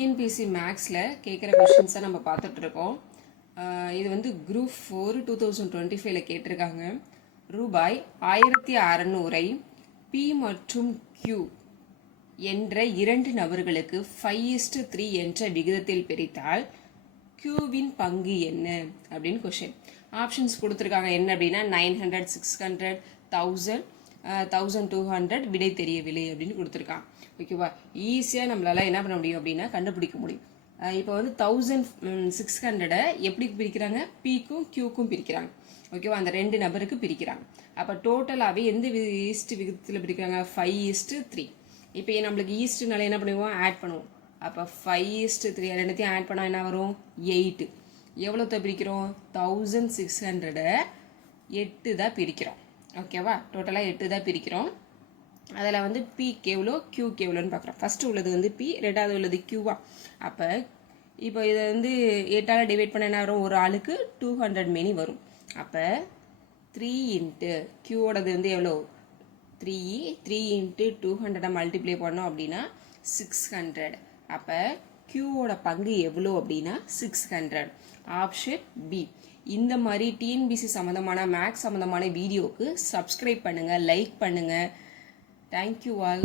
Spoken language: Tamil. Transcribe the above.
டிஎன்பிஎஸ்சி மேக்ஸில் கேட்குற கொஷின்ஸை நம்ம பார்த்துட்டு இருக்கோம். இது வந்து குரூப் 4 2025 கேட்டிருக்காங்க. ரூபாய் 1600 பி மற்றும் கியூ என்ற இரண்டு நபர்களுக்கு 5:3 என்ற விகிதத்தில் பிரித்தால் கியூவின் பங்கு என்ன அப்படின்னு கொஷின். ஆப்ஷன்ஸ் கொடுத்துருக்காங்க. என்ன அப்படின்னா 900, 600, 1000, 1200 விடை தெரியவில்லை அப்படின்னு கொடுத்துருக்கான். ஓகேவா, ஈஸியாக நம்மளால என்ன பண்ண முடியும் அப்படின்னா கண்டுபிடிக்க முடியும். இப்போ வந்து 1600 எப்படி பிரிக்கிறாங்க? பிக்கும் கியூக்கும் பிரிக்கிறாங்க. ஓகேவா, அந்த ரெண்டு நபருக்கு பிரிக்கிறாங்க. அப்போ டோட்டலாகவே எந்த ஈஸ்ட் விகிதத்தில் பிரிக்கிறாங்க? 5:3. இப்போ நம்மளுக்கு ஈஸ்ட்னால என்ன பண்ணுவோம்? ஆட் பண்ணுவோம். அப்போ 5:3 ரெண்டுத்தையும் ஆட் பண்ணால் என்ன வரும்? 8. எவ்வளோத்த பிரிக்கிறோம்? 1600 8 தான் பிரிக்கிறோம். ஓகேவா, டோட்டலாக 8 தான் பிரிக்கிறோம். அதில் வந்து பிக்கு எவ்வளோ, கியூக்கு எவ்வளோன்னு பார்க்குறோம். ஃபஸ்ட்டு உள்ளது வந்து பி, ரெண்டாவது உள்ளது கியூவா. அப்போ இப்போ இதை வந்து 8ஆல் டிவைட் பண்ண என்ன வரும்? ஒரு ஆளுக்கு 200 மினி வரும். அப்போ 3 இன்ட்டு கியூவோடது வந்து எவ்வளோ? 3 இன்ட்டு 200 மல்டிப்ளை பண்ணோம் அப்படின்னா 600. அப்போ கியூவோட பங்கு எவ்வளோ அப்படின்னா 600. Option B. இந்த மாதிரி டிஎன்பிசி சம்மந்தமான மேக்ஸ் சம்மந்தமான வீடியோவுக்கு சப்ஸ்கிரைப் பண்ணுங்கள், லைக் பண்ணுங்கள். Thank you all.